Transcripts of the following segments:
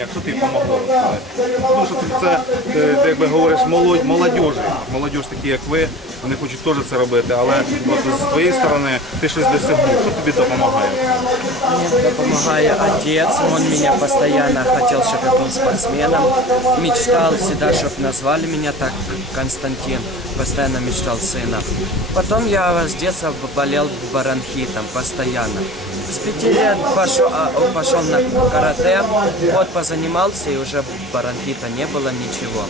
Якщо ти допомогло? Тому що це, це е, ти якби говориш молодь, молодіжі. Молодіж такі, як ви, вони хочуть теж це робити, але от з твоєї сторони ти щось досягнув. Що тобі допомагає? Мне помогает отец, он меня постоянно хотел, чтобы я был спортсменом. Мечтал всегда, чтобы назвали меня так, Константин. Постоянно мечтал сына. Потом я с детства болел бронхитом постоянно. С пяти лет пошел, а, пошел на карате, год позанимался и уже бронхита не было ничего.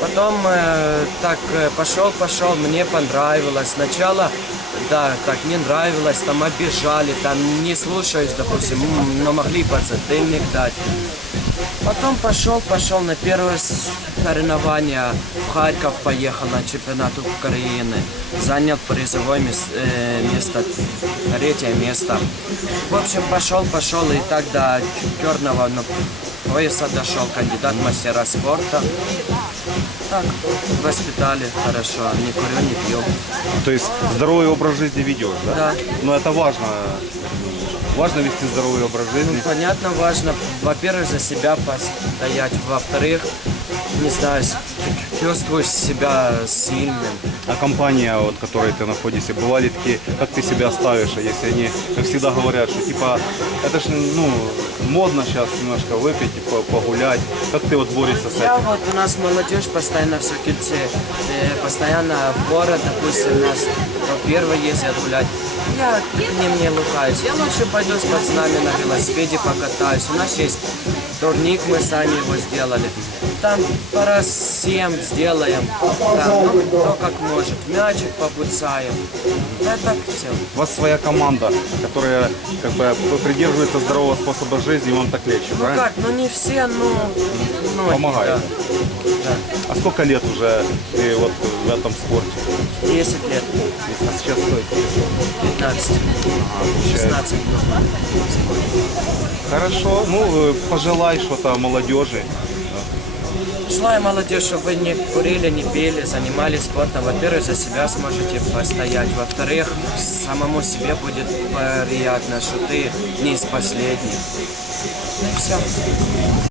Потом э, так э, пошел, пошел, мне понравилось. Сначала, да, так не нравилось, там обижали, там не слушаюсь, допустим, но могли подзатыльник дать. Потом пошел, пошел на первое соревнование в Харьков, поехал на чемпионат Украины, занял призовое э, место, третье место. В общем, пошел, пошел и так до черного ну, пояса дошел, кандидат мастера спорта. Так, воспитали хорошо, не курю, не пью. То есть здоровый образ жизни ведешь, да? Да. Но это важно. Важно вести здоровый образ жизни. Понятно, важно, во-первых, за себя постоять, во-вторых, не знаю, чувствуешь себя сильным. А компания, вот, в которой ты находишься, бывали такие, как ты себя ставишь, а если они, как всегда говорят, что типа, это ж, ну, модно сейчас немножко выпить, типа, погулять. Как ты вот борешься с Я этим? вот у нас молодежь постоянно в Сокольце, э, постоянно в город, допустим, нас то первый ездят гулять. Я к ним не лукаюсь. Я лучше пойду с пацанами на велосипеде покатаюсь. У нас есть турник, мы сами его сделали. Там по раз семь сделаем. Там, ну, кто как может. Мячик побуцаем. Да так все. У вас своя команда, которая как бы придерживается здорового способа жизни, и вам так легче, Ну правильно? как, ну не все, ну... многие, Помогает. Да. А сколько лет уже ты вот в этом спорте? Да. 10 лет, А сейчас сколько? 15, получается. 16. Хорошо, ну э, пожелай что-то молодежи. Желаю молодежь, чтобы вы не курили, не пили, занимались спортом. Во-первых, за себя сможете постоять. Во-вторых, самому себе будет приятно, что ты не из последних. Ну и все.